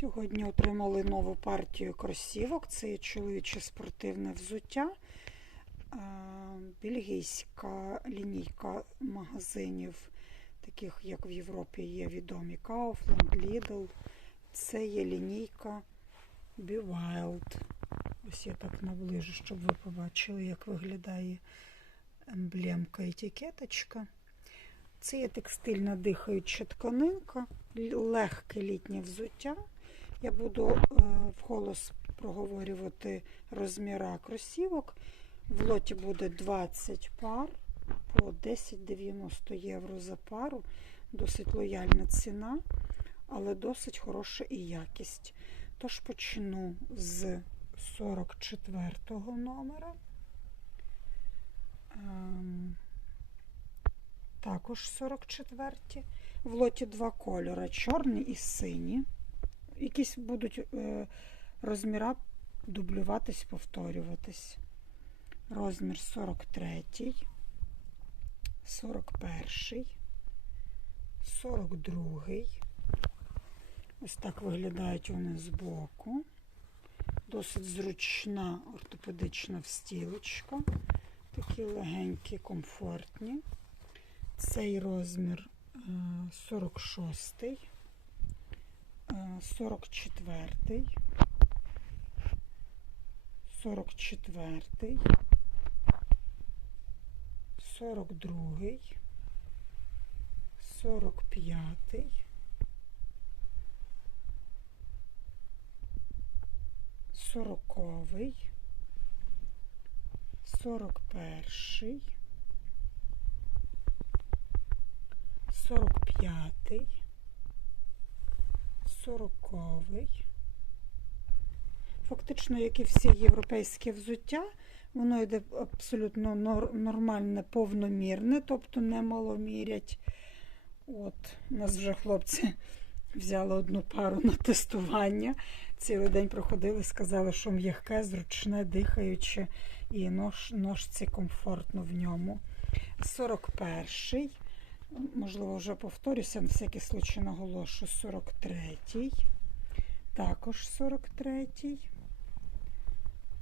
Сьогодні отримали нову партію кросівок. Це є чоловіче спортивне взуття. Е, Бельгійська лінійка магазинів, таких як в Європі є відомі Kaufland, Lidl. Це є лінійка Be Wild. Ось я так наближу, щоб ви побачили, як виглядає емблемка етикеточка. Це є текстильна дихаюча тканинка, легке літнє взуття. Я буду е, вголос проговорювати розміра кросівок. В лоті буде 20 пар по 10,90 євро за пару. Досить лояльна ціна, але досить хороша і якість. Тож почну з 44 номера. Ем, також 44. В лоті два кольори: чорний і синій. Якісь будуть е, розміра дублюватись, повторюватись. Розмір 43, 41, 42. Ось так виглядають вони збоку. Досить зручна ортопедична встілочка. Такі легенькі, комфортні. Цей розмір е, 46, е, 44, 44, 42, 45, 40, 41, 45, 40. Фактично, як і всі європейські взуття, воно йде абсолютно нормальне, повномірне, тобто не маломірять. От, у нас вже хлопці взяли одну пару на тестування. Цілий день проходили, сказали, що м'яке, зручне, дихаюче, і нож, ножці комфортно в ньому. 41-й. Можливо, вже повторюся, на всякий случай наголошу. 43-й. Також 43-й.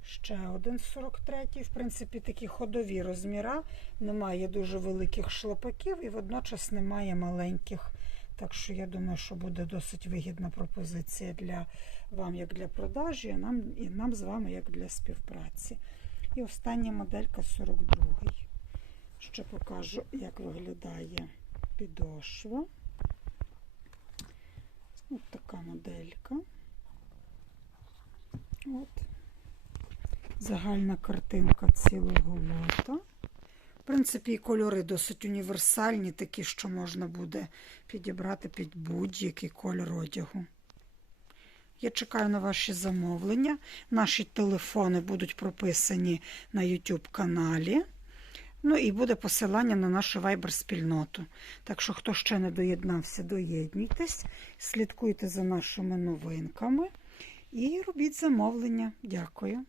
Ще один 43-й. В принципі, такі ходові розміра. Немає дуже великих шлопаків і водночас немає маленьких. Так що я думаю, що буде досить вигідна пропозиція для вам як для продажі, а нам, і нам з вами як для співпраці. І остання моделька 42-й. Ще покажу, як виглядає підошва. Ось така моделька. От. Загальна картинка цілого лота. В принципі, і кольори досить універсальні, такі, що можна буде підібрати під будь-який кольор одягу. Я чекаю на ваші замовлення. Наші телефони будуть прописані на YouTube каналі. Ну і буде посилання на нашу вайбер-спільноту. Так що, хто ще не доєднався, доєднуйтесь, слідкуйте за нашими новинками і робіть замовлення. Дякую.